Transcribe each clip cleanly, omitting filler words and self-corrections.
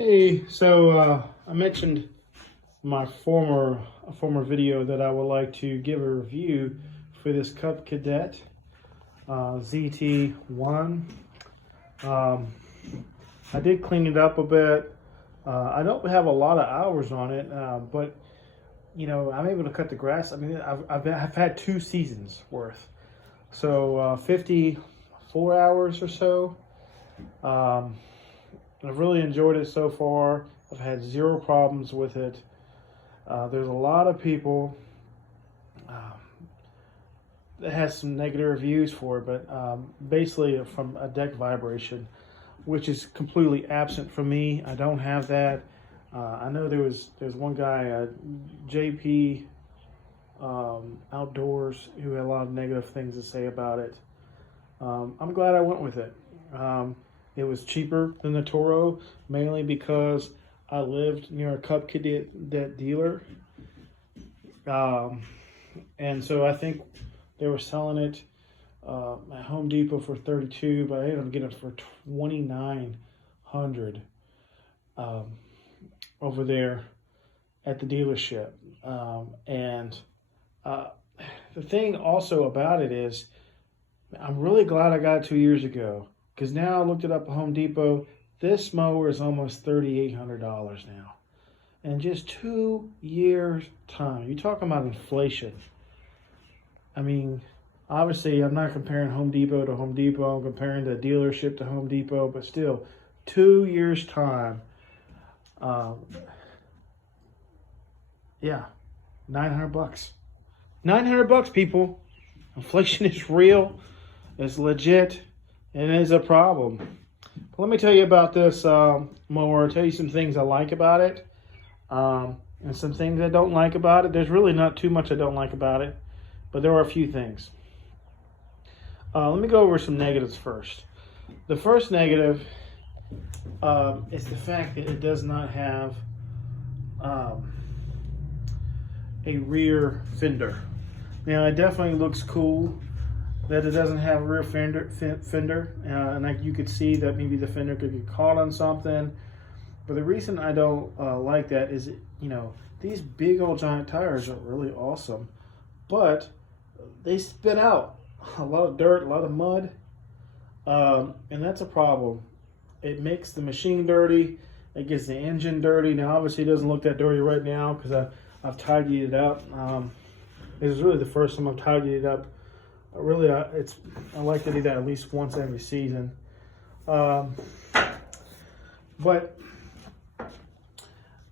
Hey, so I mentioned my former video that I would like to give a review for this Cub Cadet ZT1. I did clean it up a bit. I don't have a lot of hours on it, but you know, I'm able to cut the grass. I mean, I've had 2 seasons worth, so 54 hours or so. I've really enjoyed it so far. I've had 0 problems with it. There's a lot of people that has some negative reviews for it, but basically from a deck vibration, which is completely absent from me. I don't have that. I know there's one guy, JP Outdoors, who had a lot of negative things to say about it. I'm glad I went with it. It was cheaper than the Toro, mainly because I lived near a Cub Cadet dealer. And so I think they were selling it at Home Depot for $32, but I ended up getting it for $2,900 over there at the dealership. The thing also about it is, I'm really glad I got it 2 years ago, because now I looked it up at Home Depot. This mower is almost $3,800 now. In just 2 years' time. You're talking about inflation. I mean, obviously I'm not comparing Home Depot to Home Depot. I'm comparing the dealership to Home Depot. But still, 2 years' time. Yeah, $900. $900, people. Inflation is real. It's legit. And it is a problem. But let me tell you about this mower. I'll tell you some things I like about it, and some things I don't like about it. There's really not too much I don't like about it, but there are a few things. Let me go over some negatives first. The first negative is the fact that it does not have a rear fender. Now, it definitely looks cool that it doesn't have a rear fender, and you could see that maybe the fender could get caught on something. But the reason I don't like that is, you know, these big old giant tires are really awesome, but they spit out a lot of dirt, a lot of mud, and that's a problem. It makes the machine dirty. It gets the engine dirty. Now, obviously, it doesn't look that dirty right now because I've tidied it up. This is really the first time I've tidied it up. Really, I like to do that at least once every season. And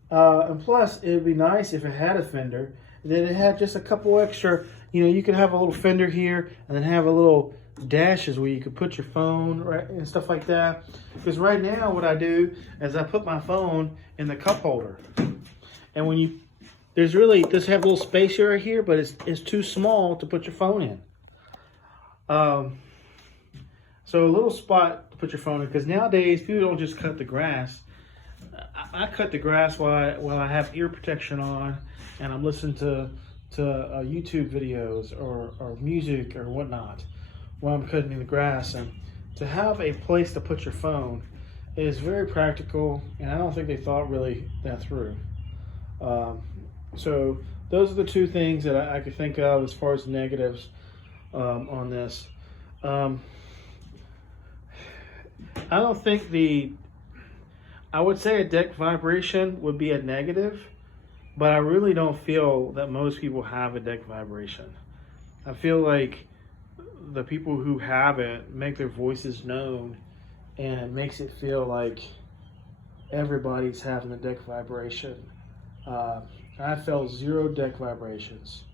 plus, it would be nice if it had a fender. Then it had just a couple extra, you know, you could have a little fender here and then have a little dashes where you could put your phone, right, and stuff like that. Because right now what I do is I put my phone in the cup holder. And when there's really, this have a little space right here, but it's too small to put your phone in. So a little spot to put your phone in, because nowadays people don't just cut the grass. I cut the grass while I have ear protection on and I'm listening to YouTube videos or music or whatnot while I'm cutting the grass. And to have a place to put your phone is very practical, and I don't think they thought really that through. So those are the 2 things that I could think of as far as negatives on this. I don't think I would say a deck vibration would be a negative, but I really don't feel that most people have a deck vibration. I feel like the people who have it make their voices known, and it makes it feel like everybody's having a deck vibration. I felt 0 deck vibrations.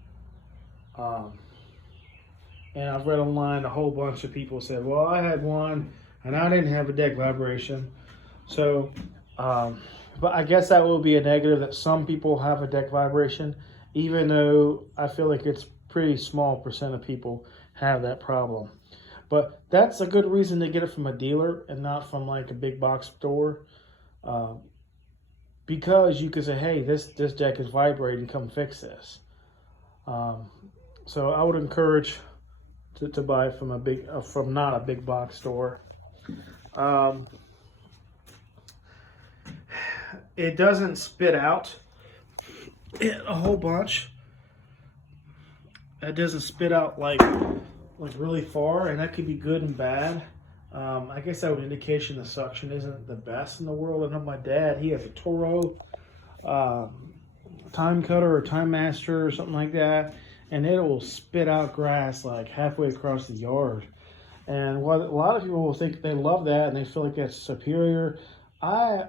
And I've read online a whole bunch of people said, well, I had one and I didn't have a deck vibration. So, but I guess that will be a negative, that some people have a deck vibration, even though I feel like it's pretty small percent of people have that problem. But that's a good reason to get it from a dealer and not from like a big box store. Because you could say, hey, this deck is vibrating, come fix this. So I would encourage to buy from not a big box store. it doesn't spit out a whole bunch. It doesn't spit out like really far, and that could be good and bad. I guess that would indication the suction isn't the best in the world. I know my dad, he has a Toro time cutter or time master or something like that, and it will spit out grass like halfway across the yard. And what a lot of people will think they love that and they feel like that's superior. I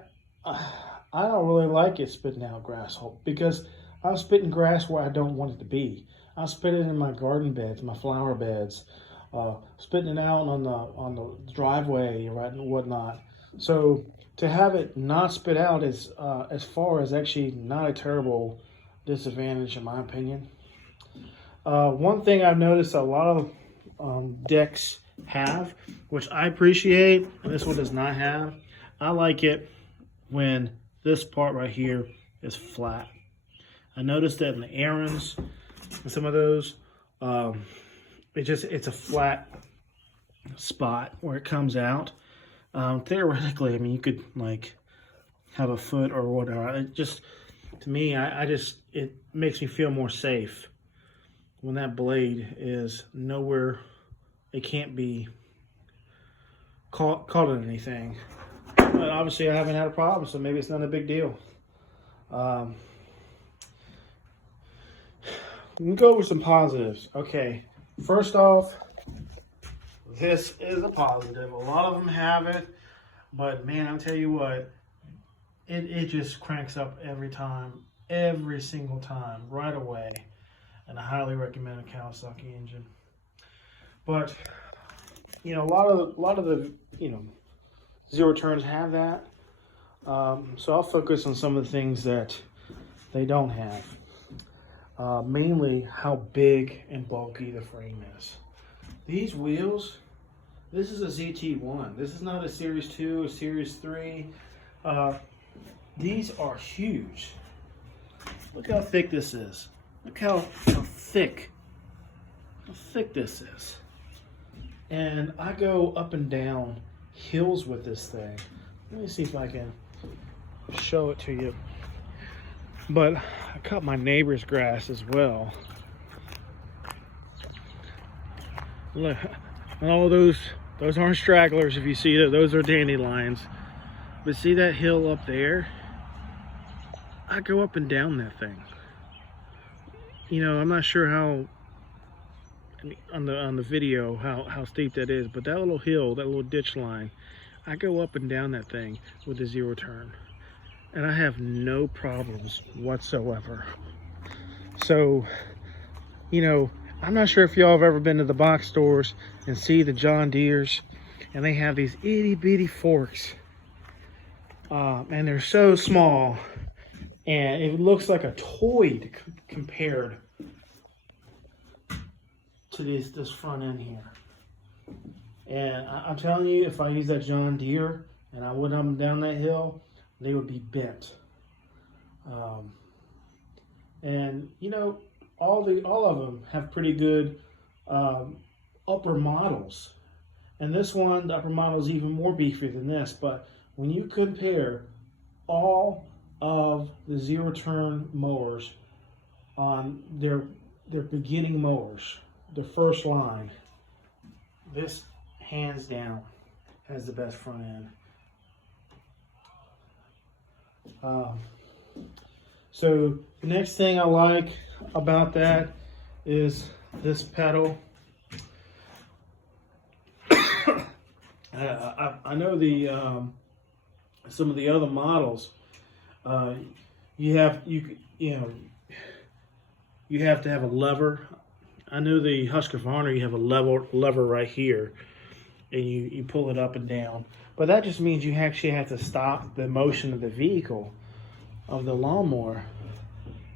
don't really like it spitting out grass because I'm spitting grass where I don't want it to be. I spit it in my garden beds, my flower beds, spitting it out on the driveway, right, and whatnot. So to have it not spit out is, as far as actually not a terrible disadvantage in my opinion. One thing I've noticed a lot of decks have, which I appreciate, and this one does not have. I like it when this part right here is flat. I noticed that in the errands and some of those, it's a flat spot where it comes out. Theoretically, I mean, you could like have a foot or whatever. It just, to me, it makes me feel more safe when that blade is nowhere. It can't be caught in anything. But obviously I haven't had a problem, so maybe it's not a big deal. We can go over some positives. Okay, first off, this is a positive. A lot of them have it, but man, I'll tell you what, it just cranks up every time, every single time, right away. And I highly recommend a Kawasaki engine. But you know, a lot of the zero turns have that. So I'll focus on some of the things that they don't have. Mainly how big and bulky the frame is. These wheels, this is a ZT1. This is not a Series 2 or Series 3. These are huge. Look how thick this is. Look how thick this is. And I go up and down hills with this thing. Let me see if I can show it to you. But I cut my neighbor's grass as well. Look, and all those aren't stragglers if you see that. Those are dandelions. But see that hill up there? I go up and down that thing. You know, I'm not sure how on the video how steep that is, but that little hill, that little ditch line, I go up and down that thing with a zero turn, and I have no problems whatsoever. So, you know, I'm not sure if y'all have ever been to the box stores and see the John Deeres, and they have these itty bitty forks, and they're so small, and it looks like a toy compared to this front end here. And I'm telling you, if I use that John Deere and I went up and down that hill, they would be bent. And you know, all of them have pretty good upper models. And this one, the upper model is even more beefy than this. But when you compare all of the zero turn mowers on their beginning mowers, the first line, this hands down has the best front end. So the next thing I like about that is this pedal. I know the some of the other models, you have to have a lever. I know the Husqvarna, you have a lever right here, and you pull it up and down. But that just means you actually have to stop the motion of the vehicle, of the lawnmower.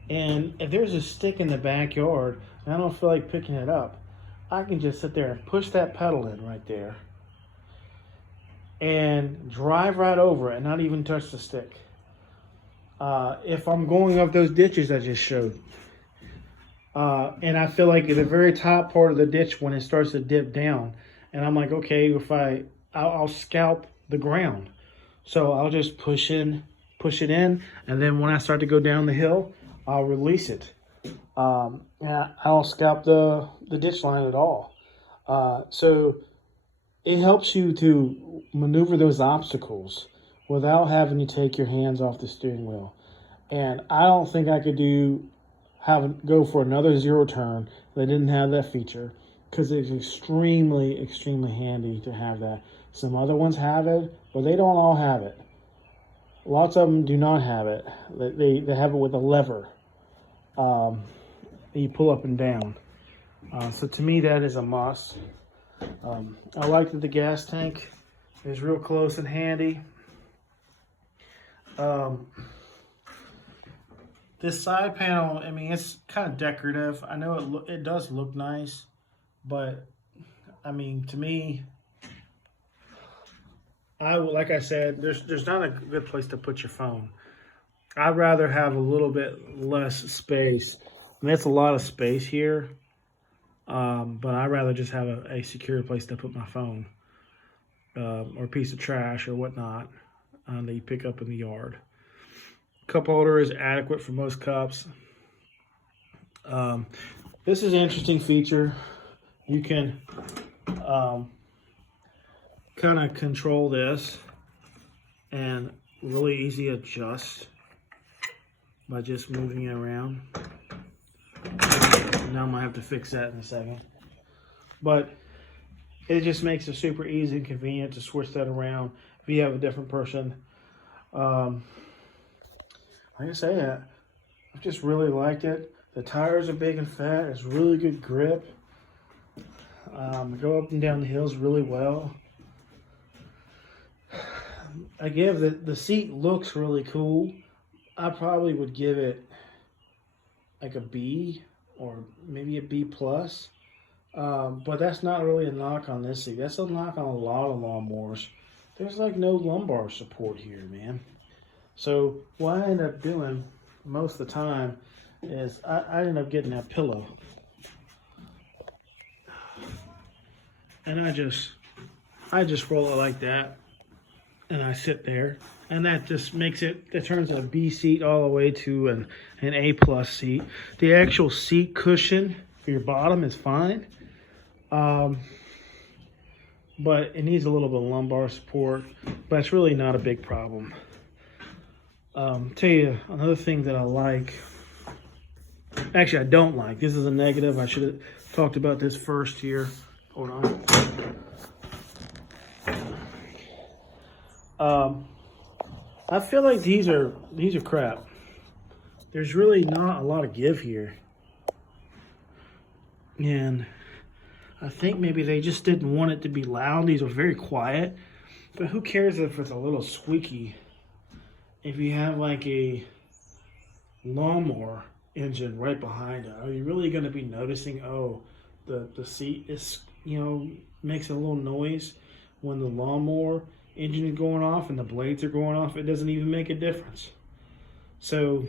And if there's a stick in the backyard and I don't feel like picking it up, I can just sit there and push that pedal in right there and drive right over it and not even touch the stick. If I'm going up those ditches I just showed, and I feel like at the very top part of the ditch when it starts to dip down, and I'm like, okay, I'll scalp the ground. So I'll just push in push it in, and then when I start to go down the hill, I'll release it. And I don't scalp the ditch line at all. So it helps you to maneuver those obstacles without having to take your hands off the steering wheel. And I don't think I could go for another zero turn that didn't have that feature, because it's extremely, extremely handy to have that. Some other ones have it, but they don't all have it. Lots of them do not have it. They have it with a lever. You pull up and down. So to me, that is a must. I like that the gas tank is real close and handy. This side panel, I mean, it's kind of decorative. I know it does look nice, but I mean, to me, like I said, there's not a good place to put your phone. I'd rather have a little bit less space. And that's a lot of space here, but I'd rather just have a secure place to put my phone, or a piece of trash or whatnot that you pick up in the yard. Cup holder is adequate for most cups. This is an interesting feature. You can kind of control this and really easy adjust by just moving it around. Now I'm gonna have to fix that in a second, but it just makes it super easy and convenient to switch that around if you have a different person. Like I say, I just really liked it. The tires are big and fat. It's really good grip. Go up and down the hills really well. I give the seat looks really cool. I probably would give it like a B or maybe a B plus. But that's not really a knock on this seat. That's a knock on a lot of lawnmowers. There's like no lumbar support here, man. So what I end up doing most of the time is I end up getting that pillow. And I just roll it like that. And I sit there. And that just makes it turns a B seat all the way to an A plus seat. The actual seat cushion for your bottom is fine. But it needs a little bit of lumbar support. But it's really not a big problem. Tell you another thing that I like. Actually, I don't like. This is a negative. I should have talked about this first here. Hold on. I feel like these are crap. There's really not a lot of give here. And I think maybe they just didn't want it to be loud. These are very quiet. But who cares if it's a little squeaky? If you have like a lawnmower engine right behind it, are you really going to be noticing, oh, the seat is, makes a little noise when the lawnmower engine is going off and the blades are going off? It doesn't even make a difference. So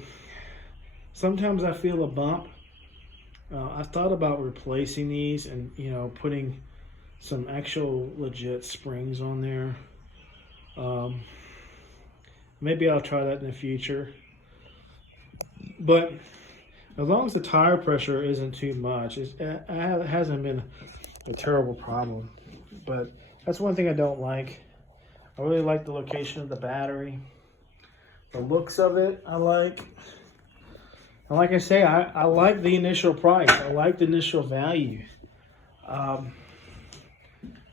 sometimes I feel a bump. I thought about replacing these and, putting some actual legit springs on there. Maybe I'll try that in the future. But as long as the tire pressure isn't too much, it hasn't been a terrible problem. But that's one thing I don't like. I really like the location of the battery. The looks of it, I like. And like I say, I like the initial price. I like the initial value.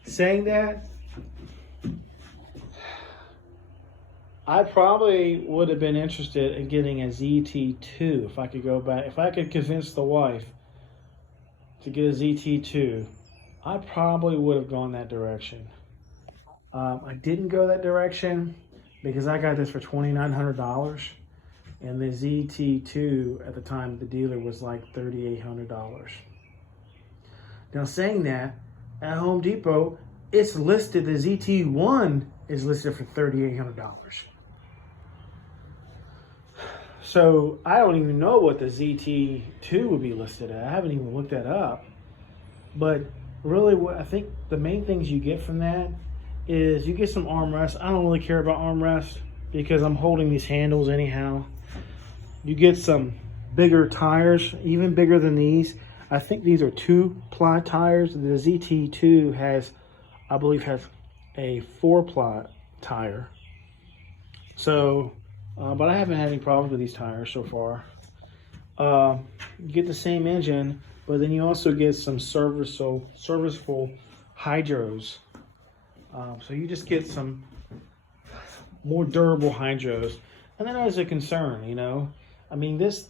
Saying that, I probably would have been interested in getting a ZT2 if I could go back. If I could convince the wife to get a ZT2, I probably would have gone that direction. I didn't go that direction because I got this for $2,900, and the ZT2 at the time the dealer was like $3,800. Now saying that, at Home Depot, it's listed, the ZT1 is listed for $3,800. So I don't even know what the ZT2 would be listed at. I haven't even looked that up. But really, what I think the main things you get from that is you get some armrests. I don't really care about armrests. because I'm holding these handles anyhow. You get some bigger tires, even bigger than these. I think these are 2-ply tires. The ZT2 has, I believe, has a 4-ply tire. So, but I haven't had any problems with these tires so far. You get the same engine, but then you also get some serviceable hydros. So you just get some more durable hydros. And then there's a concern, you know. I mean, this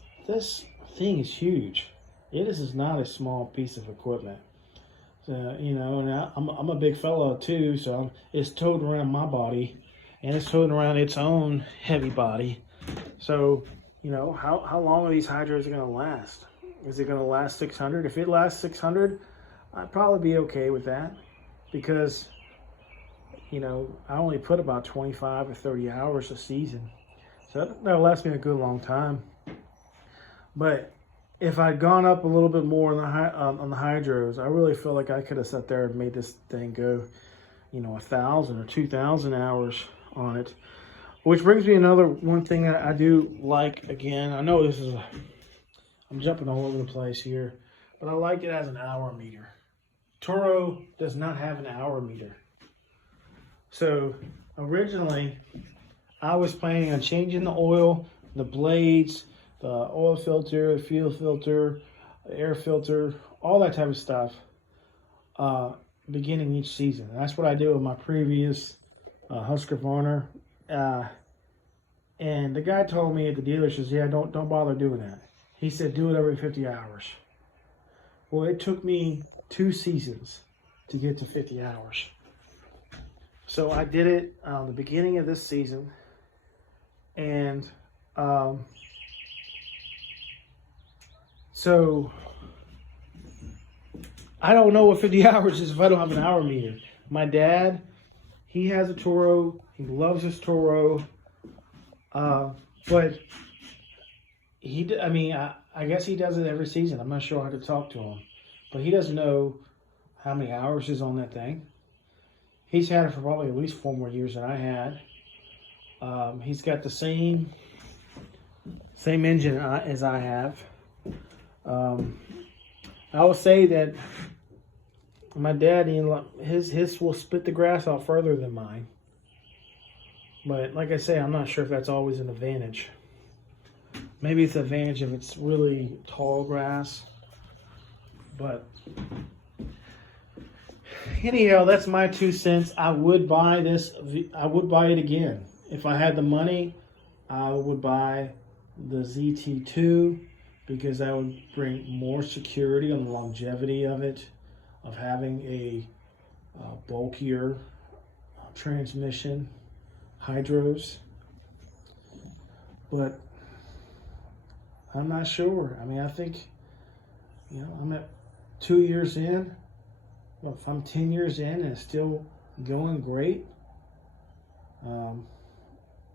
thing is huge. It is not a small piece of equipment. So, you know, and I'm a big fellow too, so it's towed around my body, and it's towed around its own heavy body. So, you know, how long are these hydros going to last? Is it going to last 600? If it lasts 600, I'd probably be okay with that, because, you know, I only put about 25 or 30 hours a season. So that'll last me a good long time. But if I'd gone up a little bit more on the hydros, I really feel like I could have sat there and made this thing go, you know, 1,000 or 2,000 hours on it. Which brings me another one thing that I do like. Again, I know I'm jumping all over the place here, but I like it as an hour meter. Toro does not have an hour meter. So originally, I was planning on changing the oil, the blades, the oil filter, the fuel filter, the air filter, all that type of stuff, beginning each season. And that's what I did with my previous Husqvarna. And the guy told me at the dealer, says, yeah, don't bother doing that. He said, do it every 50 hours. Well, it took me 2 seasons to get to 50 hours. So I did it the beginning of this season. And so I don't know what 50 hours is if I don't have an hour meter. My dad, he has a Toro. He loves his Toro. But I guess he does it every season. I'm not sure how to talk to him. But he doesn't know how many hours is on that thing. He's had it for probably at least 4 more years than I had. He's got the same engine as I have. I will say that my dad, his will spit the grass out further than mine. But like I say, I'm not sure if that's always an advantage. Maybe it's an advantage if it's really tall grass. But anyhow, that's my 2 cents. I would buy this. I would buy it again. If I had the money, I would buy the ZT2, because that would bring more security on the longevity of it, of having a bulkier transmission, hydros. But I'm not sure. I mean, I think, you know, I'm at 2 years in. Well, if I'm 10 years in and it's still going great,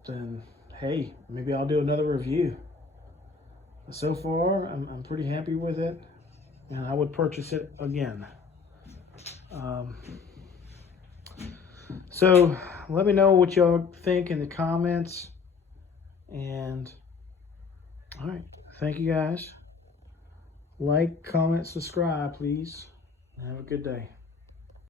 then hey, maybe I'll do another review. But so far, I'm pretty happy with it, and I would purchase it again. So let me know what y'all think in the comments. And all right, thank you guys. Like, comment, subscribe, please. Have a good day.